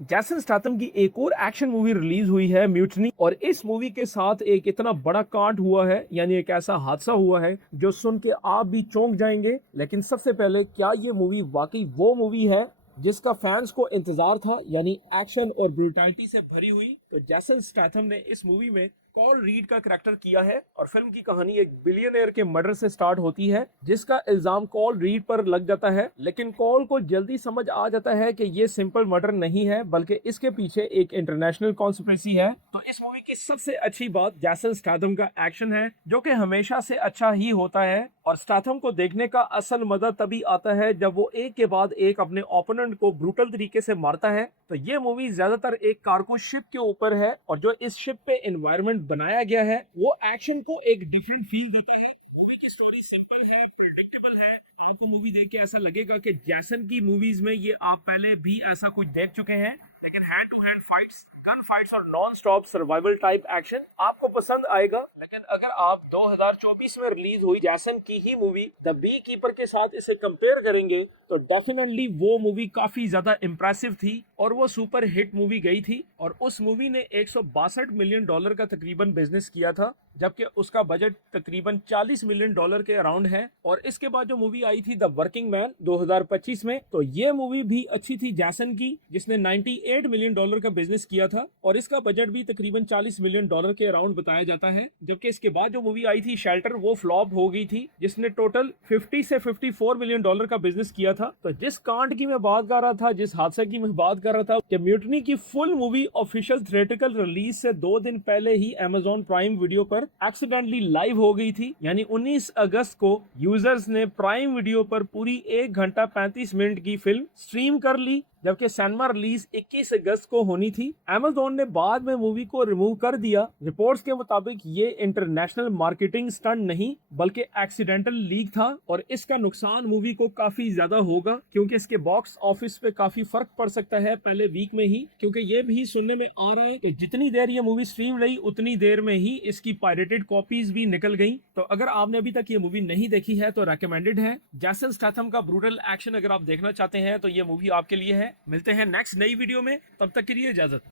जैसन स्टैथम की एक और एक्शन मूवी रिलीज हुई है म्यूटनी, और इस मूवी के साथ एक इतना बड़ा कांड हुआ है, यानी एक ऐसा हादसा हुआ है जो सुन के आप भी चौंक जाएंगे। लेकिन सबसे पहले, क्या ये मूवी वाकई वो मूवी है जिसका फैंस को इंतजार था, यानी एक्शन और ब्रूटैलिटी से भरी हुई? तो जैसन स्टैथम ने इस मूवी में कॉल रीड का करैक्टर किया है, और फिल्म की कहानी एक बिलियनर के मर्डर से स्टार्ट होती है जिसका इल्जाम कॉल रीड पर लग जाता है। लेकिन कॉल को जल्दी समझ आ जाता है कि ये सिंपल मर्डर नहीं है, बल्कि इसके पीछे एक इंटरनेशनल कॉन्स्पिरेसी है। तो इस मूवी की सबसे अच्छी बात जैसन स्टैथम का एक्शन है, जो कि हमेशा से अच्छा ही होता है। और स्टैथम को देखने का असल मजा तभी आता है जब वो एक के बाद एक अपने ओपोनेंट को ब्रूटल तरीके से मारता है। तो ये मूवी ज्यादातर एक कारगो शिप के ऊपर है, और जो इस शिप पे एनवायरनमेंट बनाया गया है वो एक्शन को एक डिफरेंट फील देता है। मूवी की स्टोरी सिंपल है, प्रिडिक्टेबल है। आपको मूवी देख के ऐसा लगेगा कि जैसन की मूवीज में ये आप पहले भी ऐसा कुछ देख चुके हैं। लेकिन hand to hand fights, gun fights और non stop survival type action आपको पसंद आएगा। लेकिन अगर आप 2024 में रिलीज हुई जैसन की ही मूवी द बी कीपर के साथ इसे कंपेयर करेंगे, तो डेफिनेटली वो मूवी काफी ज्यादा इंप्रेसिव थी, और वो सुपर हिट मूवी गई थी। और उस मूवी ने $162 मिलियन का तकरीबन बिजनेस किया था, जबकि उसका बजट तकरीबन $40 मिलियन के अराउंड है। और इसके बाद जो मूवी आई थी द वर्किंग मैन 2025 में, तो ये मूवी भी अच्छी थी जैसन की, जिसने $98 मिलियन का बिजनेस किया था, और इसका बजट भी तकरीबन $40 मिलियन के अराउंड बताया जाता है। जबकि इसके बाद जो मूवी आई थी शेल्टर, वो फ्लॉप हो गई थी, जिसने टोटल 50 से 54 मिलियन डॉलर का बिजनेस किया था। तो जिस कांड की मैं बात कर रहा था, जिस हादसे की मैं बात कर रहा था, कि म्यूटनी की full movie official theatrical release से 2 दिन पहले ही Amazon प्राइम वीडियो पर एक्सीडेंटली लाइव हो गई थी। यानी 19 अगस्त को यूजर्स ने प्राइम वीडियो पर पूरी 1 घंटा 35 मिनट की फिल्म स्ट्रीम कर ली, जबकि सिनेमा रिलीज 21 अगस्त को होनी थी। Amazon ने बाद में मूवी को रिमूव कर दिया। रिपोर्ट्स के मुताबिक ये इंटरनेशनल मार्केटिंग स्टंट नहीं, बल्कि एक्सीडेंटल लीक था, और इसका नुकसान मूवी को काफी ज्यादा होगा, क्योंकि इसके बॉक्स ऑफिस पे काफी फर्क पड़ सकता है पहले वीक में ही। क्योंकि ये भी सुनने में आ रहा है कि जितनी देर ये मूवी स्ट्रीम रही, उतनी देर में ही इसकी पायरेटेड कॉपीज भी निकल गई। तो अगर आपने अभी तक ये मूवी नहीं देखी है तो रेकमेंडेड है। जैसन स्टैथम का ब्रूटल एक्शन अगर आप देखना चाहते हैं तो ये मूवी आपके लिए है। मिलते हैं नेक्स्ट नई वीडियो में, तब तक के लिए इजाजत।